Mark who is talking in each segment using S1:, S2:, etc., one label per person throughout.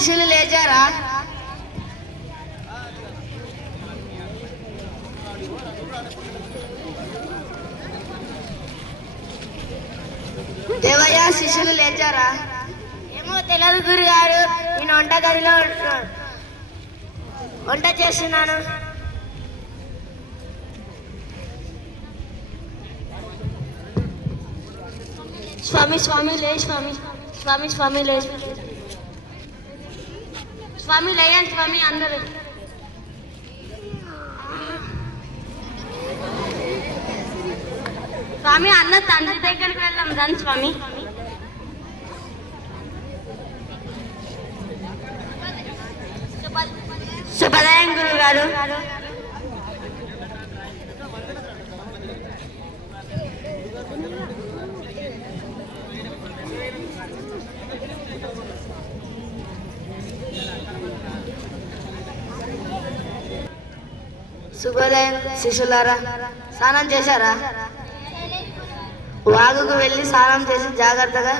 S1: శిష్యులు లేచారా? దేవయ్య శిష్యులు లేచారా? ఏమో తెలియదు గురుగారు నేను వంట గదిలో ఉంటున్నాను. వంట చేస్తున్నాను. స్వామి స్వామి లే స్వామి స్వామి స్వామి లే. స్వామి లేయండి స్వామి అందరూ. స్వామి అన్న తండ్రి దగ్గరికి వెళ్దాం దాని స్వామి. శుభోదయం గురువు గారు శుభోదయం శిష్యులారా స్నానం చేశారా? వాగుకు వెళ్ళి స్నానం చేసి జాగ్రత్తగా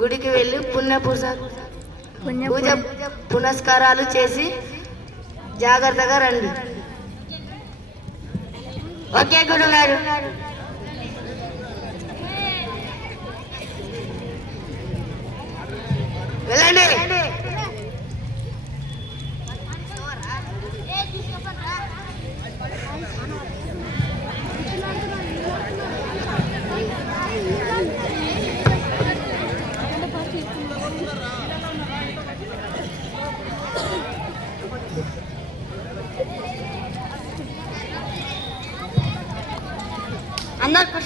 S1: గుడికి వెళ్ళి పుణ్య పూజ పూజ పునస్కారాలు చేసి జాగ్రత్తగా రండి. ఓకే గురువు గారు వెళ్ళండి.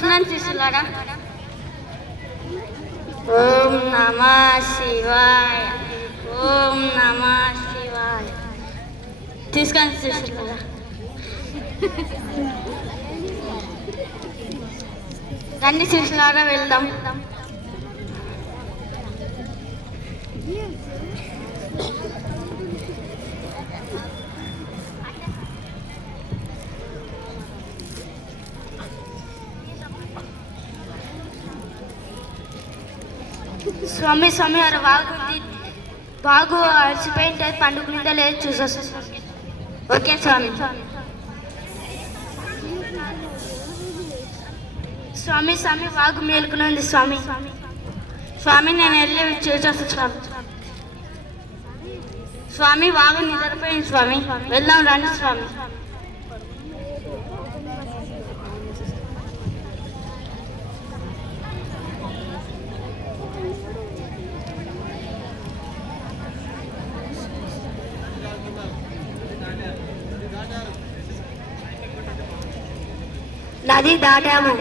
S1: కృష్ణాన్ని తీసుకున్నారా ఓం నమ శివాయ ఓం నమ శివాయ తీసుకొని తీసుకున్నారా రండి శిష్యులారా వెళ్దాం. స్వామి స్వామి వారు బాగుంది. బాగు అలసిపోయింటే పండుగ లేదు చూసొస్తా. ఓకే స్వామి. స్వామి స్వామి వాగు మేలుకునుంది స్వామి. స్వామి నేను వెళ్ళి చూసొస్తా స్వామి. స్వామి వాగు నిద్రపోయింది స్వామి. వెళ్దాం రండి స్వామి. నది దాటాము.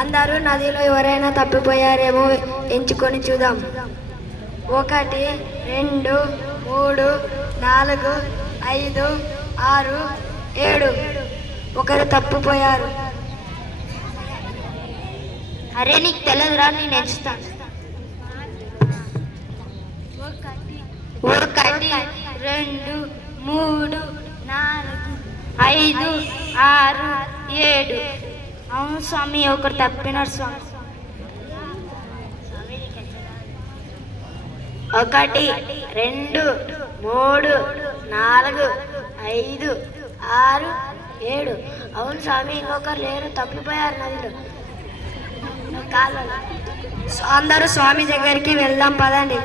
S1: అందరూ నదిలో ఎవరైనా తప్పిపోయారేమో ఎంచుకొని చూద్దాం. ఒకటి రెండు మూడు నాలుగు ఐదు ఆరు ఏడు. ఒకరు తప్పిపోయారు. అరే నీకు తెలియదురా నేను ఎంచుతాను. ఒకటి రెండు మూడు నాలుగు ఐదు ఆరు ఏడు. అవును స్వామి ఒకరు తప్పినారు స్వామి. ఒకటి రెండు మూడు నాలుగు ఐదు ఆరు ఏడు. అవును స్వామి ఇంకొకరు లేరు తప్పిపోయారు నదిలో. అందరూ స్వామి దగ్గరికి వెళ్దాం పదండి.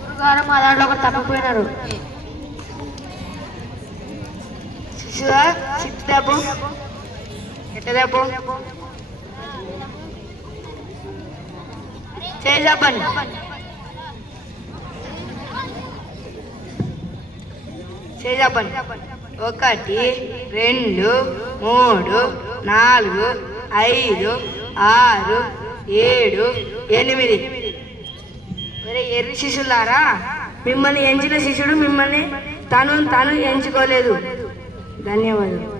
S1: గురుగారు మా దాంట్లో ఒకరు తప్పిపోయినారు. శిశువా సిద్ధపు ఎట్టదేపు చేసాపని చేసాపని ఒకటి రెండు మూడు నాలుగు ఐదు ఆరు ఏడు ఎనిమిది. ఒరే ఎర్రి శిష్యులారా మిమ్మల్ని ఎంచిన శిష్యుడు మిమ్మల్ని తను తను ఎంచుకోలేదు. ధన్యవాదాలు.